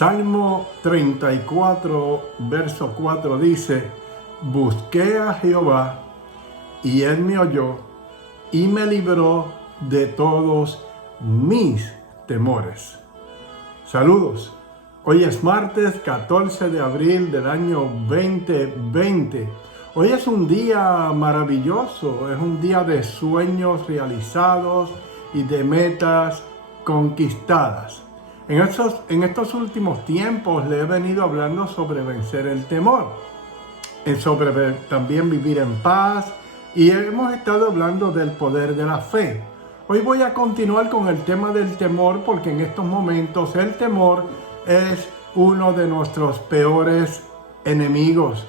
Salmo 34, verso 4 dice: Busqué a Jehová y él me oyó y me libró de todos mis temores. Saludos. Hoy es martes 14 de abril del año 2020. Hoy es un día maravilloso, es un día de sueños realizados y de metas conquistadas. En estos últimos tiempos le he venido hablando sobre vencer el temor, sobre también vivir en paz, y hemos estado hablando del poder de la fe. Hoy voy a continuar con el tema del temor, porque en estos momentos el temor es uno de nuestros peores enemigos.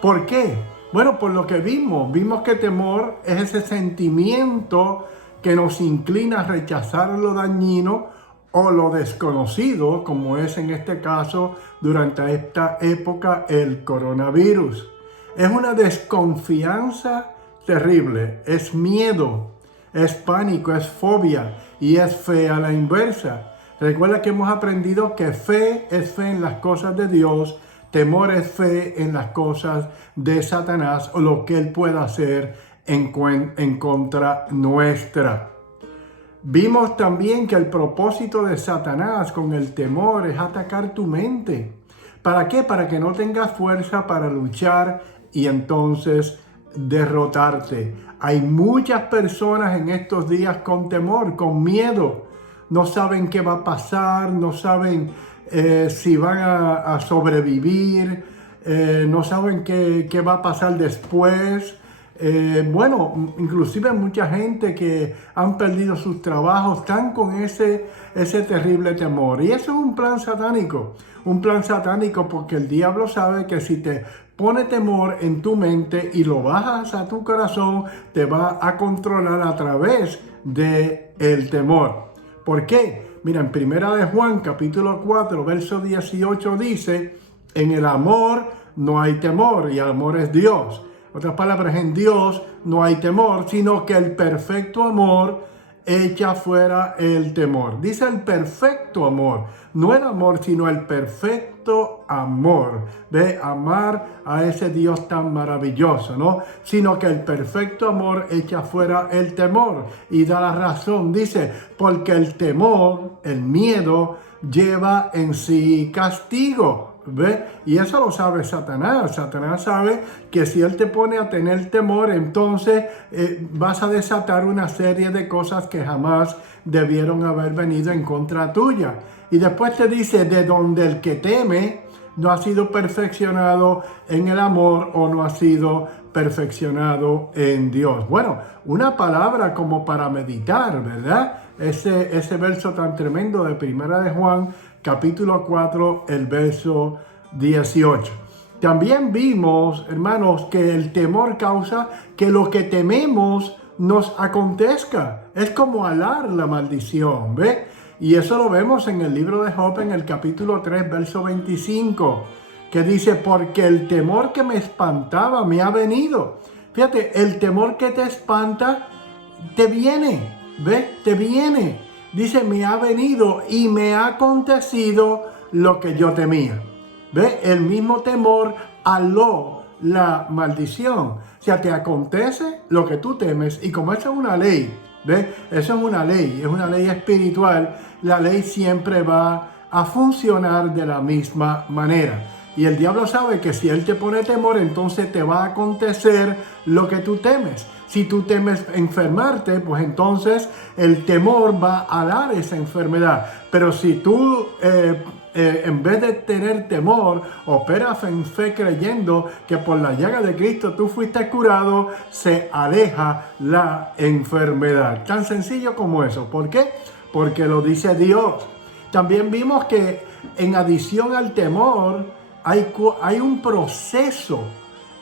¿Por qué? Bueno, por lo que vimos que temor es ese sentimiento que nos inclina a rechazar lo dañino o lo desconocido, como es en este caso durante esta época el coronavirus. Es una desconfianza terrible, es miedo, es pánico, es fobia y es fe a la inversa. Recuerda que hemos aprendido que fe es fe en las cosas de Dios, temor es fe en las cosas de Satanás o lo que él pueda hacer en contra nuestra. Vimos también que el propósito de Satanás con el temor es atacar tu mente. ¿Para qué? Para que no tengas fuerza para luchar y entonces derrotarte. Hay muchas personas en estos días con temor, con miedo. No saben qué va a pasar, no saben si van a sobrevivir, no saben qué va a pasar después. Inclusive mucha gente que han perdido sus trabajos están con ese terrible temor. Y eso es un plan satánico porque el diablo sabe que si te pone temor en tu mente y lo bajas a tu corazón, te va a controlar a través del temor. ¿Por qué? Mira, en 1 de Juan, capítulo 4, verso 18 dice: en el amor no hay temor, y el amor es Dios. En otras palabras, en Dios no hay temor, sino que el perfecto amor echa fuera el temor. Dice el perfecto amor, no el amor, sino el perfecto amor. De amar a ese Dios tan maravilloso, ¿no? Sino que el perfecto amor echa fuera el temor. Y da la razón, dice, porque el temor, el miedo, lleva en sí castigo. ¿Ve? Y eso lo sabe Satanás. Satanás sabe que si él te pone a tener temor, entonces vas a desatar una serie de cosas que jamás debieron haber venido en contra tuya. Y después te dice, de donde el que teme no ha sido perfeccionado en el amor o no ha sido perfeccionado en Dios. Bueno, una palabra como para meditar, ¿verdad? Ese verso tan tremendo de 1 de Juan, capítulo 4, el verso 18. También vimos, hermanos, que el temor causa que lo que tememos nos acontezca. Es como alar la maldición, ¿ve? Y eso lo vemos en el libro de Job, en el capítulo 3, verso 25, que dice, porque el temor que me espantaba me ha venido. Fíjate, el temor que te espanta te viene, ¿ve? Te viene. Dice, me ha venido y me ha acontecido lo que yo temía. ¿Ve? El mismo temor aló la maldición. O sea, te acontece lo que tú temes, y como eso es una ley, ¿ve? Eso es una ley espiritual. La ley siempre va a funcionar de la misma manera. Y el diablo sabe que si él te pone temor, entonces te va a acontecer lo que tú temes. Si tú temes enfermarte, pues entonces el temor va a dar esa enfermedad. Pero si tú, en vez de tener temor, operas en fe creyendo que por la llaga de Cristo tú fuiste curado, se aleja la enfermedad. Tan sencillo como eso. ¿Por qué? Porque lo dice Dios. También vimos que en adición al temor, hay un proceso.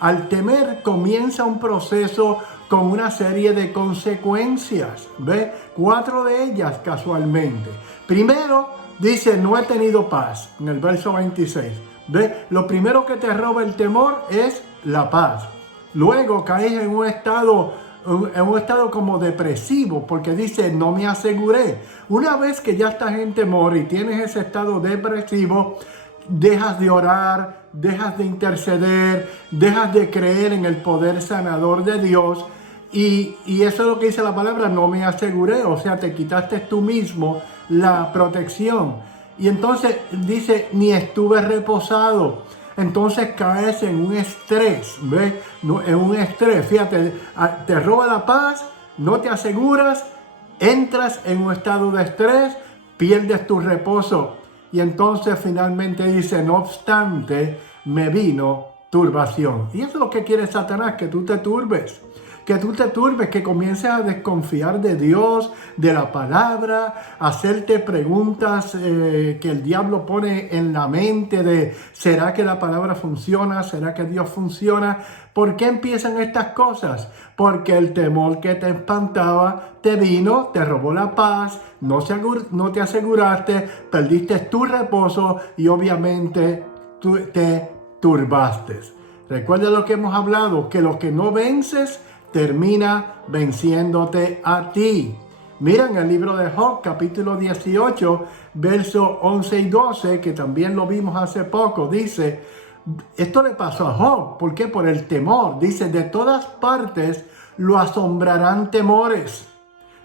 Al temer comienza un proceso con una serie de consecuencias. ¿Ve? 4 de ellas casualmente. Primero, dice, no he tenido paz, en el verso 26. ¿Ve? Lo primero que te roba el temor es la paz. Luego caes en un estado en un estado como depresivo, porque dice, no me aseguré. Una vez que ya estás en temor y tienes ese estado depresivo, dejas de orar, dejas de interceder, dejas de creer en el poder sanador de Dios. Y eso es lo que dice la palabra, no me aseguré, o sea, te quitaste tú mismo la protección. Y entonces dice, ni estuve reposado. Entonces caes en un estrés, ¿ves? En un estrés, fíjate, te roba la paz, no te aseguras, entras en un estado de estrés, pierdes tu reposo. Y entonces finalmente dice, no obstante, me vino turbación. Y eso es lo que quiere Satanás, que tú te turbes. Que tú te turbes, que comiences a desconfiar de Dios, de la palabra, hacerte preguntas que el diablo pone en la mente de ¿será que la palabra funciona? ¿Será que Dios funciona? ¿Por qué empiezan estas cosas? Porque el temor que te espantaba te vino, te robó la paz, no te aseguraste, perdiste tu reposo y obviamente tú te turbaste. Recuerda lo que hemos hablado, que lo que no vences termina venciéndote a ti. Mira en el libro de Job, capítulo 18, versos 11 y 12, que también lo vimos hace poco, dice, esto le pasó a Job, ¿por qué? Por el temor. Dice, de todas partes lo asombrarán temores.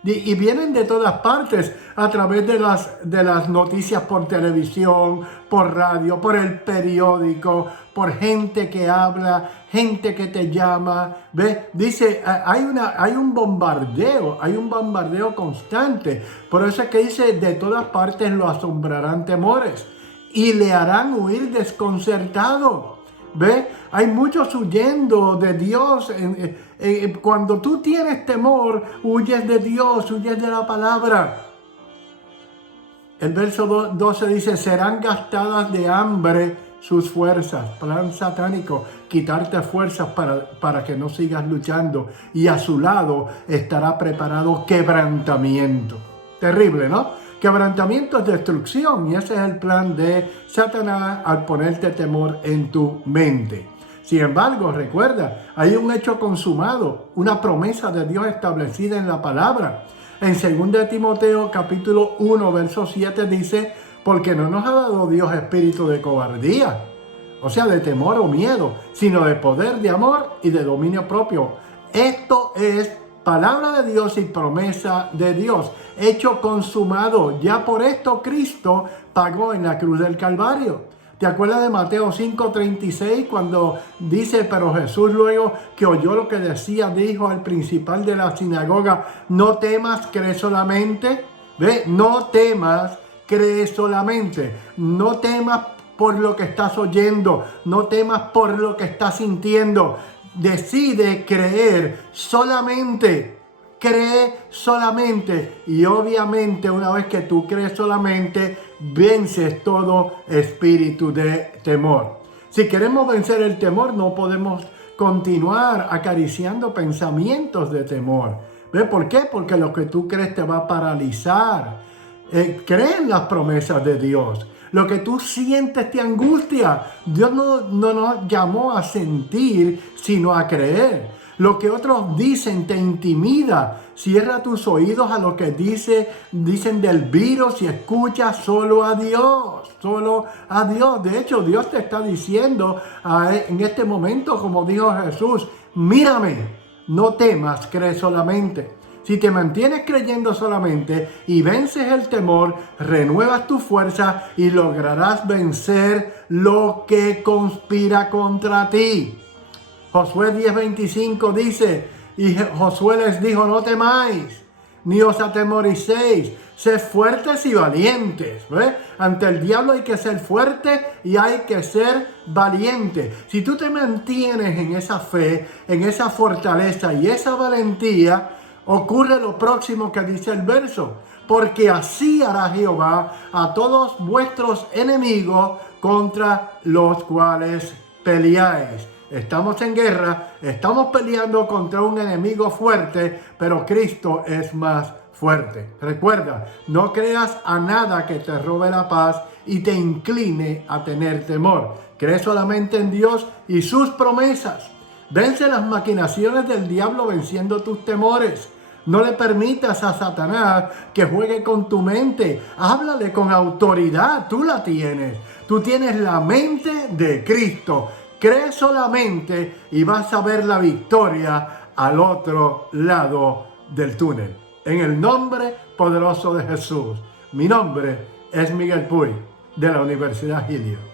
Y vienen de todas partes a través de las noticias por televisión, por radio, por el periódico, por gente que habla, gente que te llama. ¿Ves? Dice, hay un bombardeo constante. Por eso es que dice, de todas partes lo asombrarán temores y le harán huir desconcertado. ¿Ve? Hay muchos huyendo de Dios. Cuando tú tienes temor, huyes de Dios, huyes de la palabra. El verso 12 dice, serán gastadas de hambre sus fuerzas. Plan satánico, quitarte fuerzas para que no sigas luchando. Y a su lado estará preparado quebrantamiento. Terrible, ¿no? Quebrantamiento es destrucción y ese es el plan de Satanás al ponerte temor en tu mente. Sin embargo, recuerda, hay un hecho consumado, una promesa de Dios establecida en la palabra. En 2 Timoteo capítulo 1, verso 7 dice, porque no nos ha dado Dios espíritu de cobardía, o sea, de temor o miedo, sino de poder, de amor y de dominio propio. Esto es palabra de Dios y promesa de Dios, hecho consumado. Ya por esto Cristo pagó en la cruz del Calvario. ¿Te acuerdas de Mateo 5:36 cuando dice, pero Jesús luego que oyó lo que decía, dijo al principal de la sinagoga, no temas, cree solamente? ¿Ve? No temas, cree solamente. No temas por lo que estás oyendo, no temas por lo que estás sintiendo. Decide creer solamente. Cree solamente y obviamente una vez que tú crees solamente, vences todo espíritu de temor. Si queremos vencer el temor, no podemos continuar acariciando pensamientos de temor. ¿Ves por qué? Porque lo que tú crees te va a paralizar. Cree en las promesas de Dios. Lo que tú sientes te angustia. Dios no nos llamó a sentir, sino a creer. Lo que otros dicen te intimida. Cierra tus oídos a lo que dicen del virus y escucha solo a Dios. Solo a Dios. De hecho, Dios te está diciendo en este momento, como dijo Jesús, mírame, no temas, cree solamente. Si te mantienes creyendo solamente y vences el temor, renuevas tu fuerza y lograrás vencer lo que conspira contra ti. Josué 10:25 dice, y Josué les dijo, no temáis, ni os atemoricéis, sed fuertes y valientes. ¿Ves? Ante el diablo hay que ser fuerte y hay que ser valiente. Si tú te mantienes en esa fe, en esa fortaleza y esa valentía, ocurre lo próximo que dice el verso, porque así hará Jehová a todos vuestros enemigos contra los cuales peleáis. Estamos en guerra, estamos peleando contra un enemigo fuerte, pero Cristo es más fuerte. Recuerda, no creas a nada que te robe la paz y te incline a tener temor. Cree solamente en Dios y sus promesas. Vence las maquinaciones del diablo venciendo tus temores. No le permitas a Satanás que juegue con tu mente. Háblale con autoridad. Tú la tienes. Tú tienes la mente de Cristo. Cree solamente y vas a ver la victoria al otro lado del túnel. En el nombre poderoso de Jesús. Mi nombre es Miguel Puy, de la Universidad Gilead.